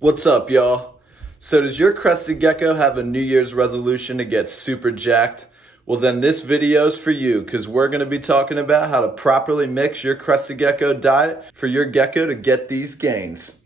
What's up, y'all? So does your Crested Gecko have a New Year's resolution to get super jacked? Well, then this video's for you, because we're going to be talking about how to properly mix your Crested Gecko diet for your gecko to get these gains.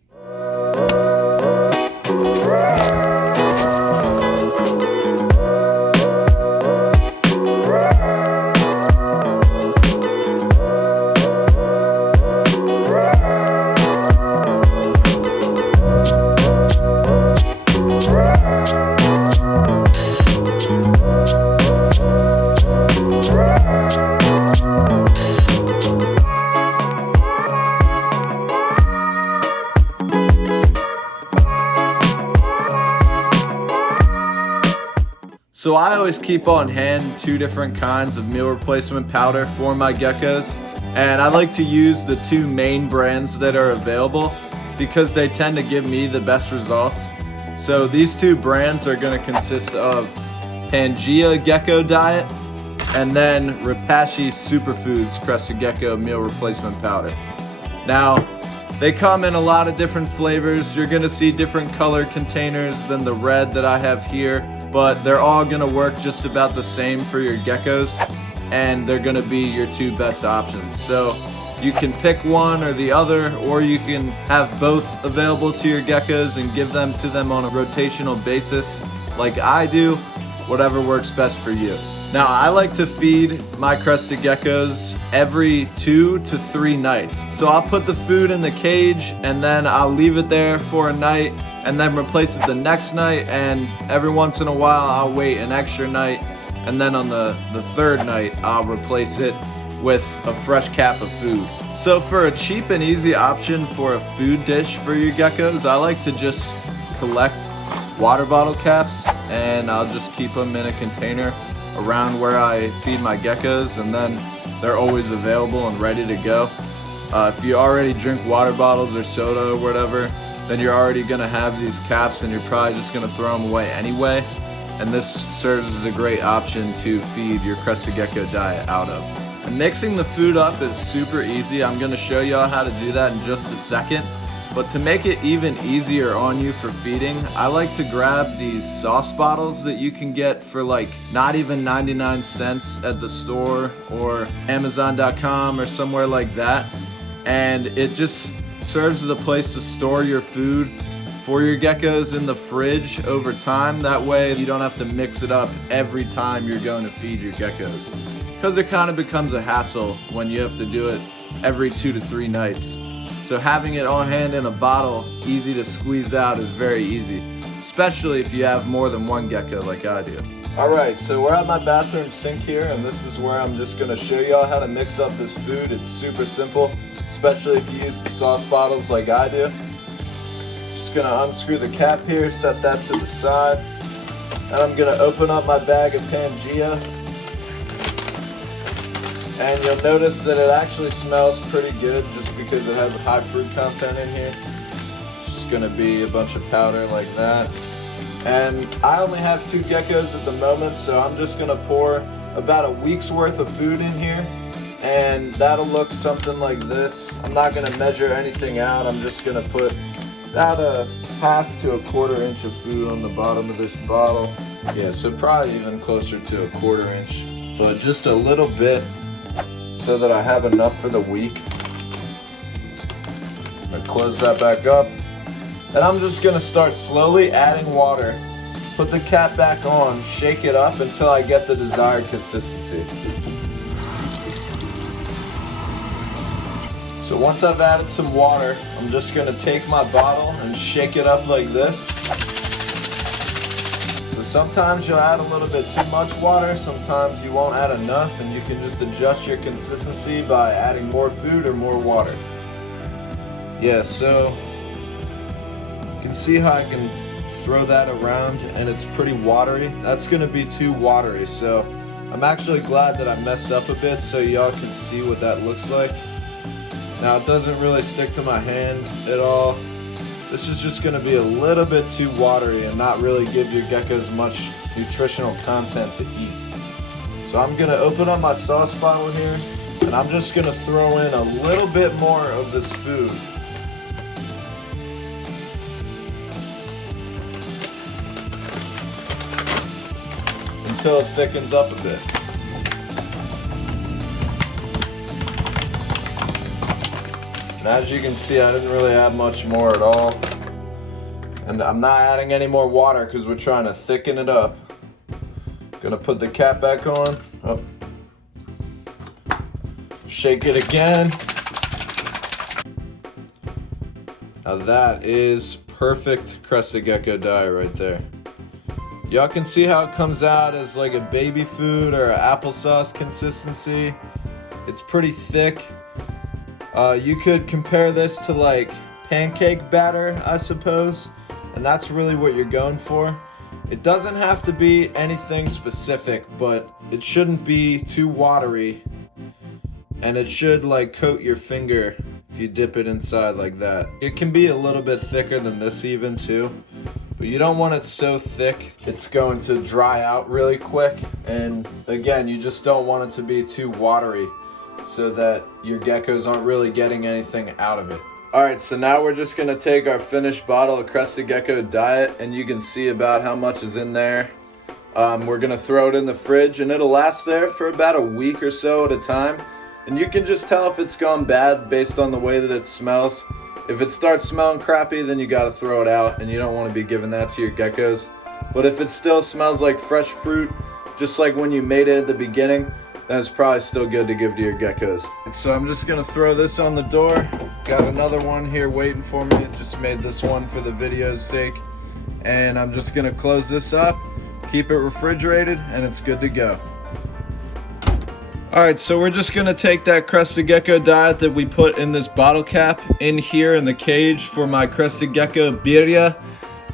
So I always keep on hand 2 different kinds of meal replacement powder for my geckos, and I like to use the 2 main brands that are available because they tend to give me the best results. So these 2 brands are going to consist of Pangea Gecko Diet and then Repashy Superfoods Crested Gecko Meal Replacement Powder. Now, they come in a lot of different flavors. You're going to see different color containers than the red that I have here, but they're all gonna work just about the same for your geckos, and they're gonna be your 2 best options. So you can pick one or the other, or you can have both available to your geckos and give them to them on a rotational basis like I do, whatever works best for you. Now, I like to feed my Crested Geckos every 2 to 3 nights. So I'll put the food in the cage and then I'll leave it there for a night and then replace it the next night, and every once in a while I'll wait an extra night, and then on the 3rd night I'll replace it with a fresh cap of food. So for a cheap and easy option for a food dish for your geckos, I like to just collect water bottle caps and I'll just keep them in a container around where I feed my geckos, and then they're always available and ready to go. If you already drink water bottles or soda or whatever, then you're already gonna have these caps and you're probably just gonna throw them away anyway. And this serves as a great option to feed your Crested Gecko diet out of. And mixing the food up is super easy. I'm gonna show y'all how to do that in just a second. But to make it even easier on you for feeding, I like to grab these sauce bottles that you can get for like not even 99 cents at the store or Amazon.com or somewhere like that. And it just serves as a place to store your food for your geckos in the fridge over time. That way you don't have to mix it up every time you're going to feed your geckos, because it kind of becomes a hassle when you have to do it every 2 to 3 nights. So having it on hand in a bottle, easy to squeeze out, is very easy, especially if you have more than 1 gecko like I do. Alright, so we're at my bathroom sink here, and this is where I'm just going to show y'all how to mix up this food. It's super simple, especially if you use the sauce bottles like I do. Just going to unscrew the cap here, set that to the side, and I'm going to open up my bag of Pangea. And you'll notice that it actually smells pretty good just because it has a high fruit content in here. Just gonna be a bunch of powder like that. And I only have 2 geckos at the moment, so I'm just gonna pour about a week's worth of food in here, and that'll look something like this. I'm not gonna measure anything out. I'm just gonna put about a half to a 1/4 inch of food on the bottom of this bottle. Yeah, so probably even closer to a 1/4 inch, but just a little bit, so that I have enough for the week. I'm gonna close that back up, and I'm just gonna start slowly adding water. Put the cap back on, shake it up until I get the desired consistency. So once I've added some water, I'm just gonna take my bottle and shake it up like this. So sometimes you'll add a little bit too much water, sometimes you won't add enough, and you can just adjust your consistency by adding more food or more water. Yeah, so you can see how I can throw that around and it's pretty watery. That's gonna be too watery, so I'm actually glad that I messed up a bit so y'all can see what that looks like. Now, it doesn't really stick to my hand at all. This is just going to be a little bit too watery and not really give your geckos much nutritional content to eat. So I'm going to open up my sauce bottle here, and I'm just going to throw in a little bit more of this food. until it thickens up a bit. And as you can see, I didn't really add much more at all. And I'm not adding any more water because we're trying to thicken it up. Gonna put the cap back on. Oh. Shake it again. Now that is perfect Crested Gecko dye right there. Y'all can see how it comes out as like a baby food or an applesauce consistency. It's pretty thick. You could compare this to like pancake batter, I suppose, and that's really what you're going for. It doesn't have to be anything specific, but it shouldn't be too watery, and it should like coat your finger if you dip it inside like that. It can be a little bit thicker than this even too, but you don't want it so thick it's going to dry out really quick. And again, you just don't want it to be too watery so that your geckos aren't really getting anything out of it. Alright, so now we're just going to take our finished bottle of Crested Gecko Diet, and you can see about how much is in there. We're going to throw it in the fridge, and it'll last there for about a week or so at a time. And you can just tell if it's gone bad based on the way that it smells. If it starts smelling crappy, then you got to throw it out, and you don't want to be giving that to your geckos. But if it still smells like fresh fruit, just like when you made it at the beginning, then it's probably still good to give to your geckos. So I'm just gonna throw this on the door. Got another one here waiting for me. Just made this one for the video's sake. And I'm just gonna close this up, keep it refrigerated, and it's good to go. Alright, so we're just gonna take that Crested Gecko diet that we put in this bottle cap in here in the cage for my Crested Gecko birria,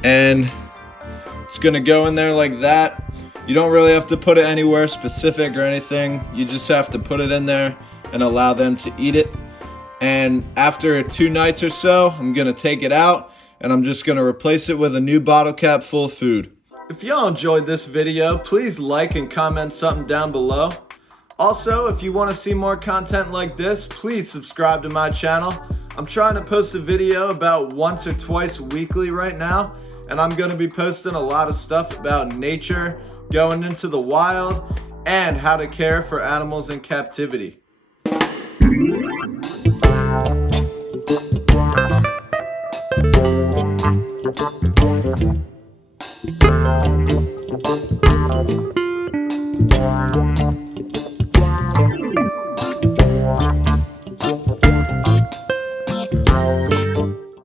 and it's gonna go in there like that. You don't really have to put it anywhere specific or anything. You just have to put it in there and allow them to eat it. And after 2 nights or so, I'm gonna take it out and I'm just gonna replace it with a new bottle cap full of food. If y'all enjoyed this video, please like and comment something down below. Also, if you want to see more content like this, please subscribe to my channel. I'm trying to post a video about once or twice weekly right now, and I'm going to be posting a lot of stuff about nature, going into the wild, and how to care for animals in captivity.